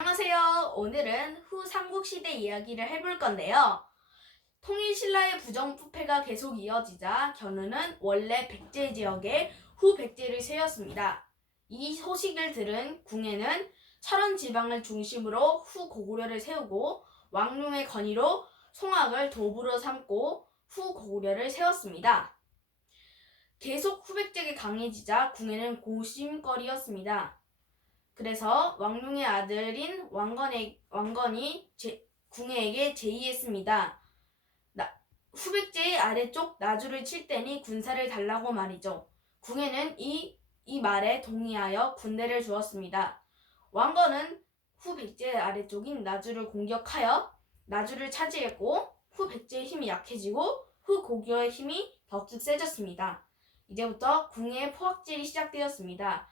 안녕하세요. 오늘은 후 삼국시대 이야기를 해볼 건데요. 통일신라의 부정부패가 계속 이어지자 견우는 원래 백제 지역에 후 백제를 세웠습니다. 이 소식을 들은 궁예는 철원 지방을 중심으로 후 고구려를 세우고 왕룡의 건의로 송악을 도부로 삼고 후 고구려를 세웠습니다. 계속 후백제가 강해지자 궁예는 고심거리였습니다. 그래서 왕룡의 아들인 왕건의, 왕건이 제, 궁예에게 제의했습니다. 나, 후백제의 아래쪽 나주를 칠 테니 군사를 달라고 말이죠. 궁예는 이, 이 말에 동의하여 군대를 주었습니다. 왕건은 후백제의 아래쪽인 나주를 공격하여 나주를 차지했고 후백제의 힘이 약해지고 후고구려의 힘이 더욱 세졌습니다. 이제부터 궁예의 포악질이 시작되었습니다.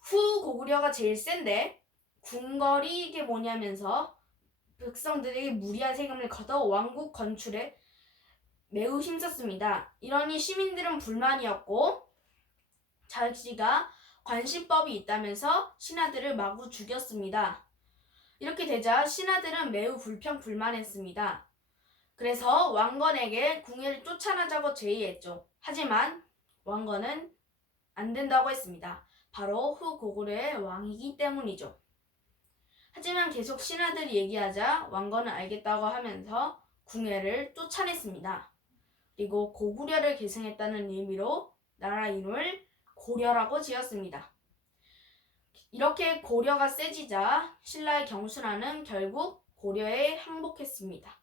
후 고구려가 제일 센데 궁궐이 이게 뭐냐면서 백성들에게 무리한 세금을 걷어 왕국 건축에 매우 힘썼습니다. 이러니 시민들은 불만이었고 자식이가 관시법이 있다면서 신하들을 마구 죽였습니다. 이렇게 되자 신하들은 매우 불평 불만했습니다. 그래서 왕건에게 궁예를 쫓아나자고 제의했죠. 하지만 왕건은 안 된다고 했습니다. 바로 후 고구려의 왕이기 때문이죠. 하지만 계속 신하들이 얘기하자 왕건은 알겠다고 하면서 궁예를 쫓아냈습니다. 그리고 고구려를 계승했다는 의미로 나라 이름을 고려라고 지었습니다. 이렇게 고려가 세지자 신라의 경순하는 결국 고려에 항복했습니다.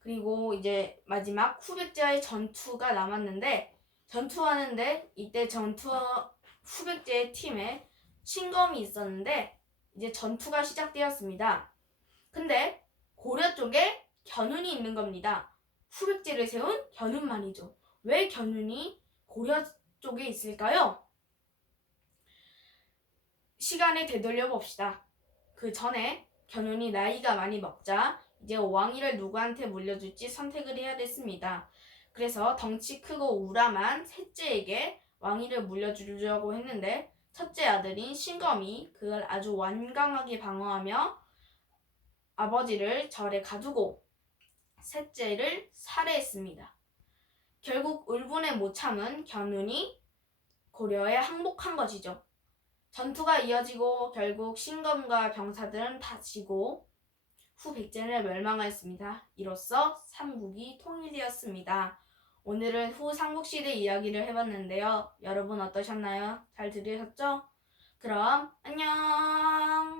그리고 이제 마지막 후백제와의 전투가 남았는데 전투하는데 이때 전투 후백제의 팀에 신검이 있었는데 이제 전투가 시작되었습니다. 근데 고려 쪽에 견운이 있는 겁니다. 후백제를 세운 견운만이죠. 왜 견운이 고려 쪽에 있을까요? 시간을 되돌려 봅시다. 그 전에 견운이 나이가 많이 먹자 이제 왕위를 누구한테 물려줄지 선택을 해야 됐습니다. 그래서 덩치 크고 우람한 셋째에게 왕위를 물려주려고 했는데 첫째 아들인 신검이 그걸 아주 완강하게 방어하며 아버지를 절에 가두고 셋째를 살해했습니다. 결국 울분에 못 참은 견운이 고려에 항복한 것이죠. 전투가 이어지고 결국 신검과 병사들은 다 지고 후 백제는 멸망하였습니다. 이로써 삼국이 통일되었습니다. 오늘은 후 삼국시대 이야기를 해봤는데요. 여러분 어떠셨나요? 잘 들으셨죠? 그럼 안녕!